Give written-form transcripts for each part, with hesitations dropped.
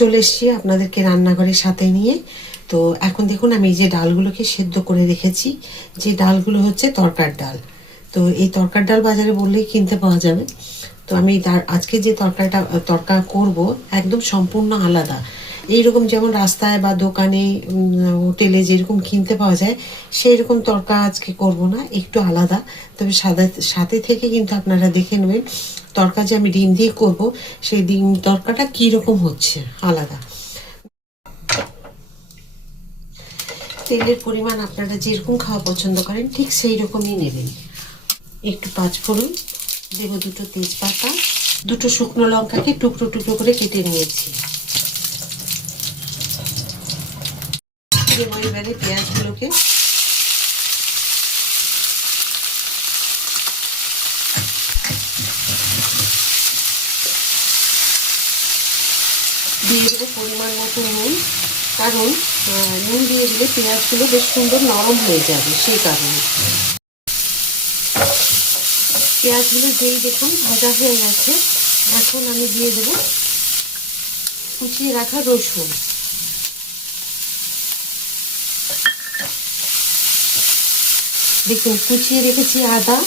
চলে এসেছি আপনাদেরকে রান্নাঘরের সাথে নিয়ে। তো এখন দেখুন আমি এই যে ডালগুলোকে সেদ্ধ করে রেখেছি। যে ডালগুলো হচ্ছে তরকার ডাল। তো এই তরকার ডাল বাজারে বললেই কিনতে পাওয়া যাবে। তো আমি আজকে যে তরকা করব একদম সম্পূর্ণ আলাদা। এইরকম যেমন রাস্তায় বা দোকানে হোটেলে যেরকম কিনতে পাওয়া যায় সেই রকম তরকা আজকে করব না, একটু আলাদা। তবে সাথে থেকে কিন্তু আপনারা দেখে নেবেন তরকা যে আমি ডিম দিয়ে করব সেই ডিম তরকাটা কীরকম হচ্ছে আলাদা। তেলের পরিমাণ আপনারা যেরকম খাওয়া পছন্দ করেন ঠিক সেই রকমই নেবেন। একটু পাঁচফোড়ন দেবো, দুটো তেজপাতা, দুটো শুকনো লঙ্কাকে টুকরো টুকরো করে কেটে নিয়েছি। দেবো এবারে পেঁয়াজগুলোকে। দিয়ে দেবো পরিমাণ মতো নুন, কারণ নুন দিয়ে দিলে পেঁয়াজগুলো বেশ সুন্দর নরম হয়ে যাবে, সেই কারণে। পেঁয়াজগুলো যেই দেখুন ভাজা হয়ে গেছে, এখন আমি দিয়ে দেবো কুচিয়ে রাখা রসুন। দেখুন কুচিয়ে রেখেছি আদা,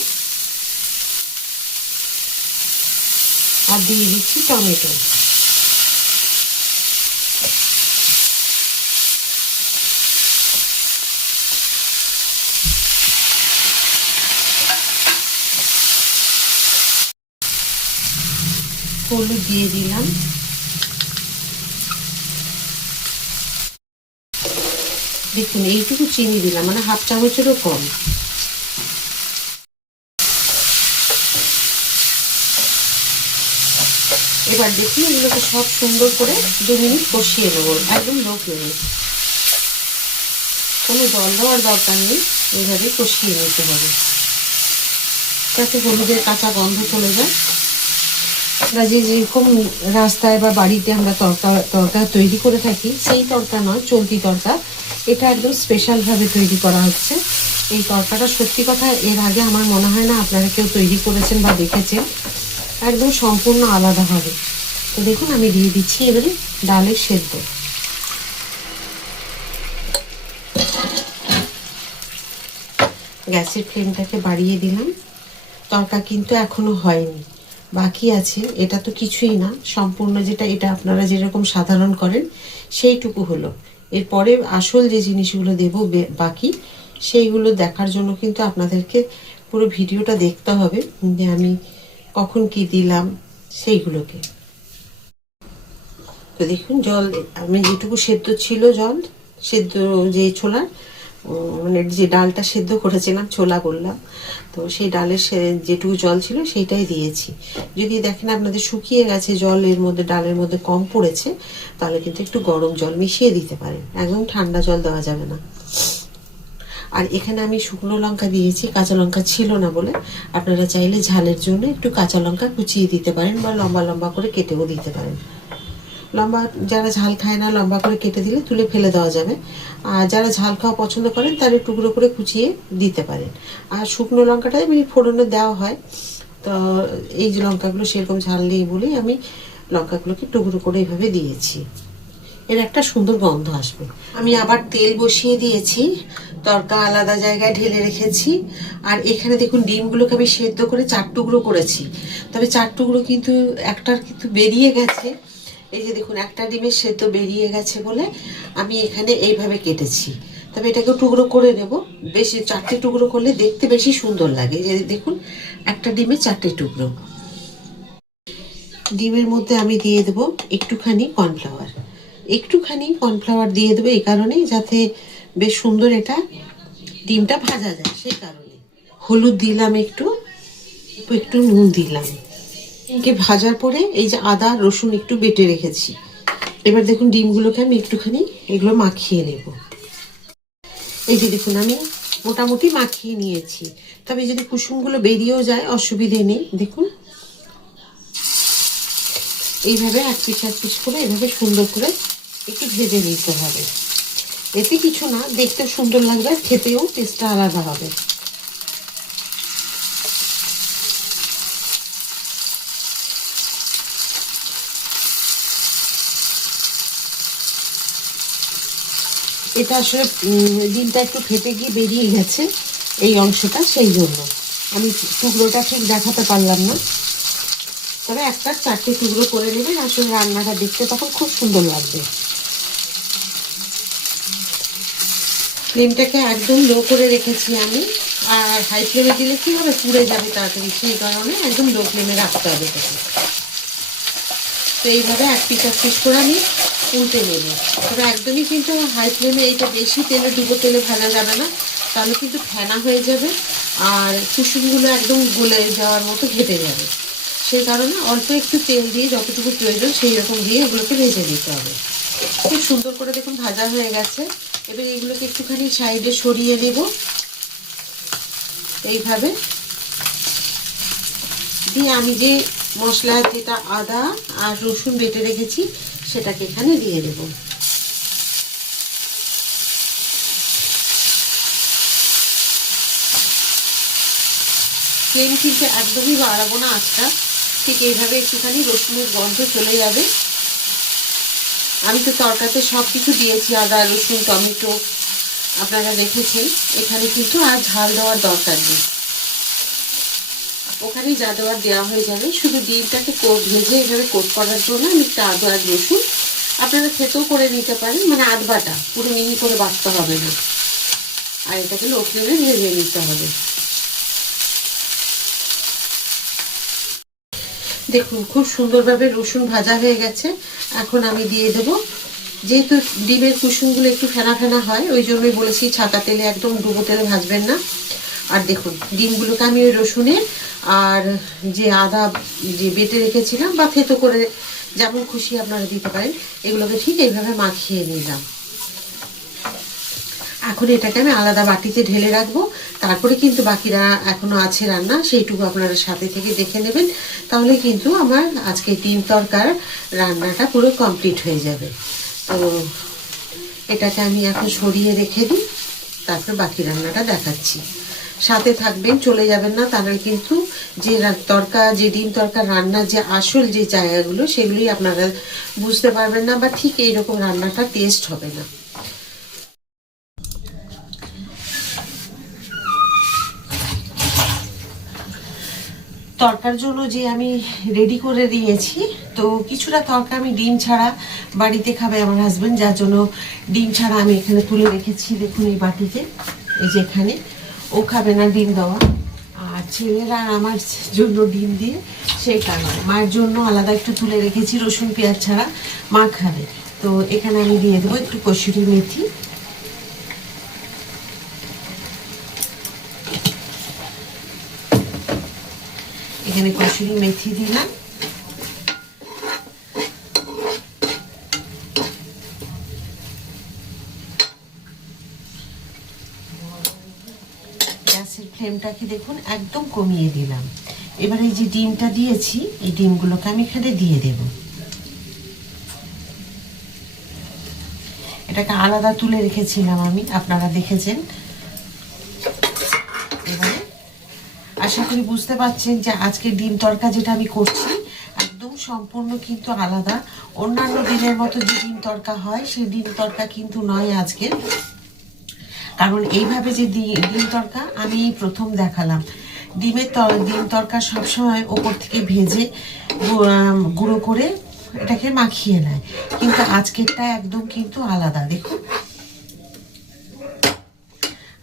আর দিয়ে দিচ্ছি টমেটো। হলুদ দিয়ে দিলাম, দেখুন এইটুকু চিনি দিলাম, মানে হাফ চামচেরও কম। এবার দেখুন এগুলোকে সব সুন্দর করে 2 মিনিট কষিয়ে নেবো, একদম লো ফ্লেমে। কোনো জল দেওয়ার দরকার নেই, এইভাবে কষিয়ে নিতে হবে যাতে হলুদের কাঁচা গন্ধ চলে যায়। আমরা যেরকম রাস্তায় বা বাড়িতে আমরা তরকা তৈরি করে থাকি সেই তরকা নয়, চলতি তরকা। এটা একদম স্পেশালভাবে তৈরি করা হচ্ছে। এই তরকাটা সত্যি কথা এর আগে আমার মনে হয় না আপনারা কেউ তৈরি করেছেন বা দেখেছেন। একদম সম্পূর্ণ আলাদা হবে। তো দেখুন আমি দিয়ে দিচ্ছি এবারে ডালের সেদ্ধ। গ্যাসের ফ্লেমটাকে বাড়িয়ে দিলাম। তরকা কিন্তু এখনো হয়নি, বাকি আছে। এটা তো কিছুই না, সম্পূর্ণ যেটা এটা আপনারা যেরকম সাধারণ করেন সেইটুকু হলো। এরপরে আসল যে জিনিসগুলো দেব বাকি, সেইগুলো দেখার জন্য কিন্তু আপনাদেরকে পুরো ভিডিওটা দেখতে হবে যে আমি কখন কি দিলাম সেইগুলোকে। তো দেখুন জল আমি যেটুকু সেদ্ধ ছিল, জল সেদ্ধ যে ছোলার মানে যে ডালটা সেদ্ধ করেছিলাম, ছোলা বললাম, তো সেই ডালের যেটুকু জল ছিল সেইটাই দিয়েছি। যদি দেখেন আপনাদের শুকিয়ে গেছে জল, এর মধ্যে ডালের মধ্যে কম পড়েছে, তাহলে কিন্তু একটু গরম জল মিশিয়ে দিতে পারেন, একদম ঠান্ডা জল দেওয়া যাবে না। আর এখানে আমি শুকনো লঙ্কা দিয়েছি, কাঁচা লঙ্কা ছিল না বলে। আপনারা চাইলে ঝালের জন্য একটু কাঁচা লঙ্কা কুচিয়ে দিতে পারেন বা লম্বা লম্বা করে কেটেও দিতে পারেন। লম্বা যারা ঝাল খায় না লম্বা করে কেটে দিলে তুলে ফেলে দেওয়া যাবে, আর যারা ঝাল খাওয়া পছন্দ করেন তারা টুকরো করে কুচিয়ে দিতে পারেন। আর শুকনো লঙ্কাটাই আমি ফোড়নে দেওয়া হয়। তো এই যে লঙ্কাগুলো সেরকম ঝাল নেই বলেই আমি লঙ্কাগুলোকে টুকরো করে এইভাবে দিয়েছি, এর একটা সুন্দর গন্ধ আসবে। আমি আবার তেল বসিয়ে দিয়েছি, তরকা আলাদা জায়গায় ঢেলে রেখেছি। আর এখানে দেখুন ডিমগুলোকে আমি সেদ্ধ করে 4 টুকরো করেছি, তবে 4 টুকরো কিন্তু একটার কিন্তু বেরিয়ে গেছে। এই যে দেখুন একটা ডিমের সেদ্ধ বেরিয়ে গেছে বলে আমি এখানে এইভাবে কেটেছি। তবে এটাকে টুকরো করে নেব, বেশি 4টে টুকরো করলে দেখতে বেশি সুন্দর লাগে। যে দেখুন একটা ডিমে 4টে টুকরো। ডিমের মধ্যে আমি দিয়ে দেবো একটুখানি কর্নফ্লাওয়ার দিয়ে দেবো, এই কারণেই যাতে বেশ সুন্দর এটা ডিমটা ভাজা যায়, সেই কারণে। হলুদ দিলাম, একটু একটু নুন দিলাম। ভাজার পরে এই যে আদা রসুন একটু বেটে রেখেছি, এবার দেখুন ডিমগুলোকে আমি একটুখানি এগুলো মাখিয়ে নেব। এই যে দেখুন আমি মোটামুটি মাখিয়ে নিয়েছি, তবে যদি কুসুমগুলো বেরিয়েও যায় অসুবিধে নেই। দেখুন এইভাবে এক পিস করে এভাবে সুন্দর করে একটু ভেজে নিতে হবে। এতে কিছু না, দেখতে সুন্দর লাগবে আর খেতেও টেস্টটা আলাদা হবে। এটা আসলে ডিমটা একটু ফেটে গিয়ে বেরিয়ে গেছে এই অংশটা, সেই জন্য আমি টুকরোটা ঠিক দেখাতে পারলাম না। তবে একটা 4টে টুকরো করে নেবেন, আসলে রান্নাটা দেখতে তখন খুব সুন্দর লাগবে। ফ্লেমটাকে একদম লো করে রেখেছি আমি, আর হাই ফ্লেমে দিলে কি হবে, পুড়ে যাবে তাড়াতাড়ি, সেই কারণে একদম লো ফ্লেমে রাখতে হবে এটাকে। তো এইভাবে এক পিস করে আমি উল্টে নেব। তবে একদমই কিন্তু হাই ফ্লেমে এইটা বেশি তেলে, ডুবো তেলে ভাজা যাবে না, তাহলে কিন্তু ফেনা হয়ে যাবে আর কুসুমগুলো একদম গলে যাওয়ার মতো ঘেটে যাবে। সেই কারণে অল্প একটু তেল দিয়ে যতটুকু প্রয়োজন সেই রকম দিয়ে এগুলোকে ভেজে নিতে হবে। খুব সুন্দর করে দেখুন ভাজা হয়ে গেছে। এবার এগুলোকে একটুখানি সাইডে সরিয়ে নেব এইভাবে দিয়ে, আমি যে মশলা যেটা আদা আর রসুন বেটে রেখেছি সেটাকে এখানে দিয়ে দেব। ফ্লেম কিন্তু একদমই বাড়াবো না আঁচটা, ঠিক এইভাবে একটুখানি রসুনের গন্ধ চলে যাবে। আমি তো তরকারিতে সব কিছু দিয়েছি, আদা রসুন টমেটো, আপনারা দেখেছেন। এখানে কিন্তু আর ঝাল দেওয়ার দরকার নেই, ওখানে যা দেওয়ার দেওয়া হয়ে যাবে। শুধু ডিমটাকে ভেজে এভাবে কোট করার জন্য আমি একটা আদা আর রসুন, আপনারা খেতেও করে নিতে পারেন, মানে আধ বাটা, পুরো মিহি করে বাটতে হবে না। আর এটাকে লো ফ্লেমে ভেজে নিতে হবে। দেখুন খুব সুন্দরভাবে রসুন ভাজা হয়ে গেছে। এখন আমি দিয়ে দেব, যেহেতু ডিমের কুসুমগুলো একটু ফেনা ফেনা হয়, ওই জন্যই বলেছি ছাকা তেলে, একদম ডুবো তেলে ভাজবেন না। আর দেখুন ডিমগুলোকে আমি ওই রসুনের আর যে আদা যে বেটে রেখেছিলাম, বা থেতো করে যেমন খুশি আপনারা দিতে পারেন, এগুলোকে ঠিক এইভাবে মাখিয়ে নিলাম। এখন এটাকে আমি আলাদা বাটিতে ঢেলে রাখবো। তারপরে কিন্তু বাকিরা এখনো আছে রান্না, সেইটুকু আপনারা সাথে থেকে দেখে নেবেন, তাহলে কিন্তু আমার আজকে ডিম তরকার রান্নাটা পুরো কমপ্লিট হয়ে যাবে। তো এটাকে আমি এখন সরিয়ে রেখে দিই, তারপর বাকি রান্নাটা দেখাচ্ছি। সাথে থাকবেন, চলে যাবেন না, তাহলে কিন্তু যে তরকা, যে ডিম তরকার রান্নার যে আসল যে জায়গাগুলো, সেগুলোই আপনারা বুঝতে পারবেন না, বা ঠিক এইরকম রান্নাটা টেস্ট হবে না। তরকার জন্য যে আমি রেডি করে দিয়েছি, তো কিছুটা তরকা আমি ডিম ছাড়া বাড়িতে খাবে আমার হাজবেন্ড, যার জন্য ডিম ছাড়া আমি এখানে তুলে রেখেছি। দেখুন এই বাটিতে, এই যে এখানে, ও খাবে না ডিম দেওয়া, আর ছেলেরা আমার জন্য ডিম দিয়ে, সেই কারণে মায়ের জন্য আলাদা একটু তুলে রেখেছি রসুন পেঁয়াজ ছাড়া, মা খাবে। তো এখানে আমি দিয়ে দেবো একটু কসুরি মেথি, এখানে কসুরি মেথি দিলাম। গ্যাসের ফ্লেমটাকে দেখুন একদম কমিয়ে দিলাম। এবার এই যে ডিমটা দিয়েছি, এই ডিমগুলোকে আমি এখানে দিয়ে দেব। এটাকে আলাদা তুলে রেখেছিলাম আমি, আপনারা দেখেছেন। এবারে আশা করি বুঝতে পারছেন যে আজকে ডিম তরকা যেটা আমি করছি একদম সম্পূর্ণ কিন্তু আলাদা। অন্যান্য দিনের মতো যে ডিম তরকা হয়, সেই ডিম তরকা কিন্তু নয় আজকে, কারণ এইভাবে যে ডিম তরকা আমি প্রথম দেখালাম। ডিম তরকা সবসময় ওপর থেকে ভেজে গুঁড়ো করে এটাকে মাখিয়ে নেয়, কিন্তু আজকেরটা একদম কিন্তু আলাদা। দেখুন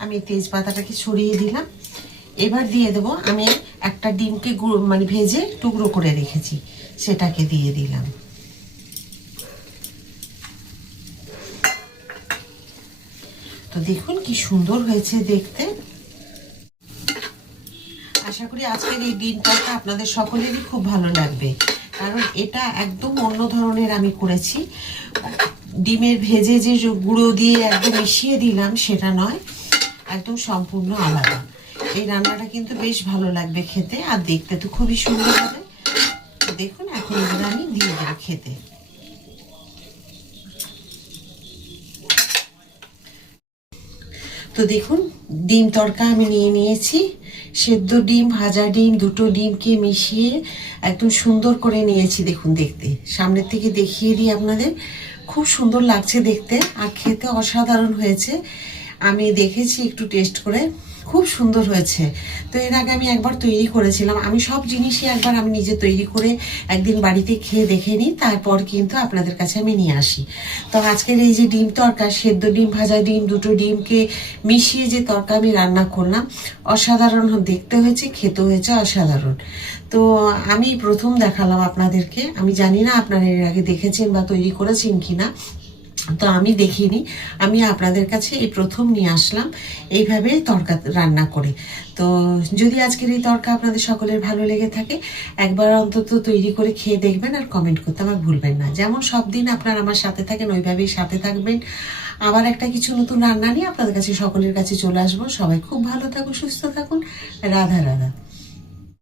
আমি তেজপাতাটাকে ছড়িয়ে দিলাম। এবার দিয়ে দেবো, আমি একটা ডিমকে মানে ভেজে টুকরো করে রেখেছি, সেটাকে দিয়ে দিলাম। তো দেখুন কি সুন্দর হয়েছে দেখতে। আশা করি আজকের এই ডিম তরকা আপনাদের সকলেরই খুব ভালো লাগবে, কারণ এটা একদম অন্য ধরনের আমি করেছি। ডিমের ভেজে যে গুঁড়ো দিয়ে একদম মিশিয়ে দিলাম সেটা নয়, একদম সম্পূর্ণ আলাদা। এই রান্নাটা কিন্তু বেশ ভালো লাগবে খেতে, আর দেখতে তো খুবই সুন্দর হবে। দেখুন এখন এগুলো আমি দিয়ে দেবো খেতে। তো দেখুন ডিম তড়কা আমি নিয়ে নিয়েছি, সেদ্ধ ডিম, ভাজা ডিম, দুটো ডিমকে মিশিয়ে একদম সুন্দর করে নিয়েছি। দেখুন দেখতে, সামনের থেকে দেখিয়ে দিই আপনাদের, খুব সুন্দর লাগছে দেখতে আর খেতে অসাধারণ হয়েছে। আমি দেখেছি একটু টেস্ট করে, খুব সুন্দর হয়েছে। তো এর আগে আমি একবার তৈরি করেছিলাম, আমি সব জিনিসই একবার আমি নিজে তৈরি করে একদিন বাড়িতে খেয়ে দেখে নিই, তারপর কিন্তু আপনাদের কাছে আমি নিয়ে আসি। তো আজকের এই যে ডিম তড়কা, সেদ্ধ ডিম, ভাজা ডিম, দুটো ডিমকে মিশিয়ে যে তড়কা আমি রান্না করলাম, অসাধারণ দেখতে হয়েছে, খেতে হয়েছে অসাধারণ। তো আমি প্রথম দেখালাম আপনাদেরকে, আমি জানি না আপনারা এর আগে দেখেছেন বা তৈরি করেছেন কিনা, তো আমি দেখিনি, আমি আপনাদের কাছে এই প্রথম নিয়ে আসলাম এইভাবে তড়কা রান্না করে। তো যদি আজকের এই তড়কা আপনাদের সকলের ভালো লেগে থাকে, একবার অন্তত তৈরি করে খেয়ে দেখবেন আর কমেন্ট করতে আমার ভুলবেন না। যেমন সব দিন আপনারা আমার সাথে থাকেন, ওইভাবেই সাথে থাকবেন। আবার একটা কিছু নতুন রান্না নিয়ে আপনাদের কাছে সকলের কাছে চলে আসবো। সবাই খুব ভালো থাকুন, সুস্থ থাকুন। রাধা রাধা।